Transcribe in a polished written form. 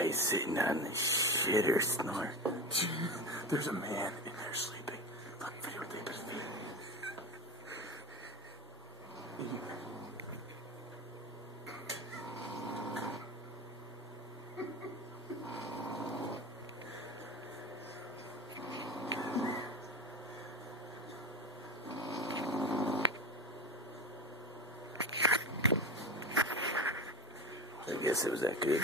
guy sitting on the shitter snore. There's a man in there sleeping. Look, videotape his feet. I guess it was that good.